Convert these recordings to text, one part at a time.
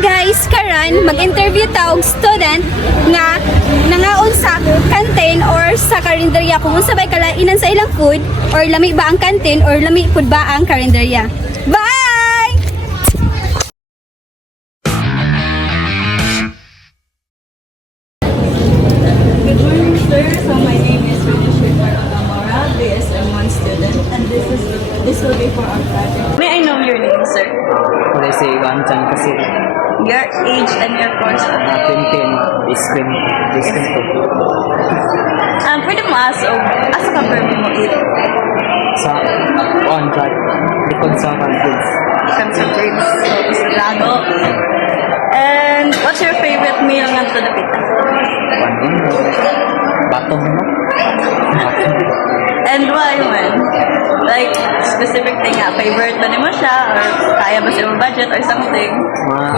guys, karon mag-interview ta og student nga nangaon sa canteen or sa karinderya kung unsa bay kalainan sa ilang food or lami ba ang canteen or lami pud ba ang karinderya. Bye! Good morning, sir. So my name is Rishi Paramora, BSM1 student, and this will be for our project. May I know your name, sir? Udah si Gancang kasi Your age and your course. Tintin Biskin to Pwede mo asa ka permi mo sa on track likod sa kids. concentrate sa Lago. And what's your favorite meal nga sa Dapita? Panin batong mo. And why man? Like, specific thing nga, favorite ba mo siya? Or kaya ba sa imong budget or something? Mga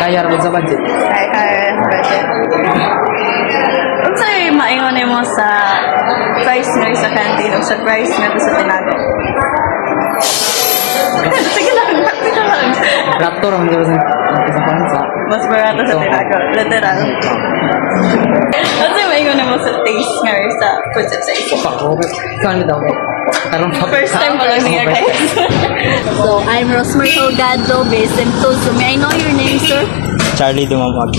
kaya rin sa budget. Kaya budget. Kung sa'yo maingon mo sa price nga sa canteen o sa price nga sa Tinago? Sige lang, sige lang. Raptor ang dito sa pansa. Mas barato sa Tinago, literal. Kung sa'yo maingon mo sa taste nga sa food sa isa? Saan daw? Tarong First time pa lang niya guys. So, I'm Rosemary Holgado, BSM2. So, may I know your name, sir? Charlie Dumamag.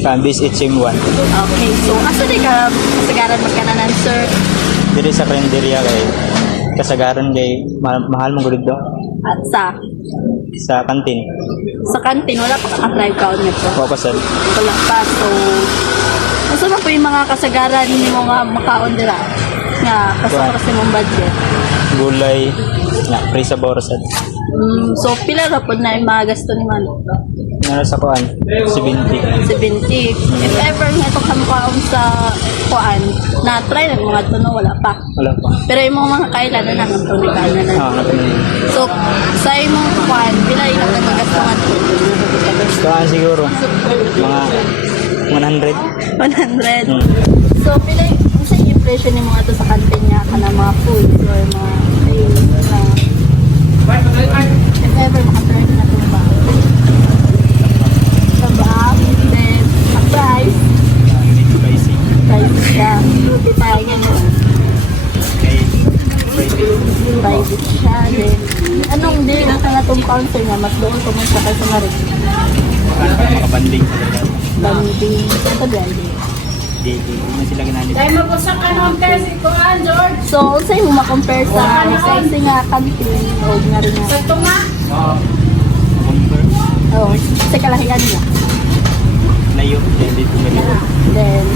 Kambis HM1. Okay, so asa di ka kasagaran magkananan, sir? Diri sa karinderya kay kasagaran kay mahal mong gulid daw At sa kantin. sa canteen, wala pa ka-drive ka nito. Wapasan. Wala pa, so asa na po yung mga kasagaran ni mo nga makaon dira? Nga, kasama kasi mong budget. Gulay na free sa borosad. So, pila ra po na yung mga gasto ni Mano? Nara sa kuan 70. 70. If ever nga ito kamukaon sa kuan, na-try na mga ito, no? Wala pa. Wala pa. Pero yung mga kailan na naman ito ni Kana na. Natuloy. So, sa imong kuan, pila ilang nagagastungan ito? Kuan siguro mga 100. 100. So, pila yung sa impression ni mga ito sa canteen niya ka na mga food or mga meals na if ever makatry na ito ba? Sa bag, then, ang price, Medyo pricey. price siya. Tayo ganyan. Kay Private siya, then, anong day na ka itong counter niya, mas doon pumunta ka sa marik. makabanding sa dagat. Banding, sa banding. Di sila ginanit. So, sa'yo mo ma-compare sa kasi nga canteen o nga rin nga. Compare. Oo, kasi kalahian niya. Layo. Dito Then,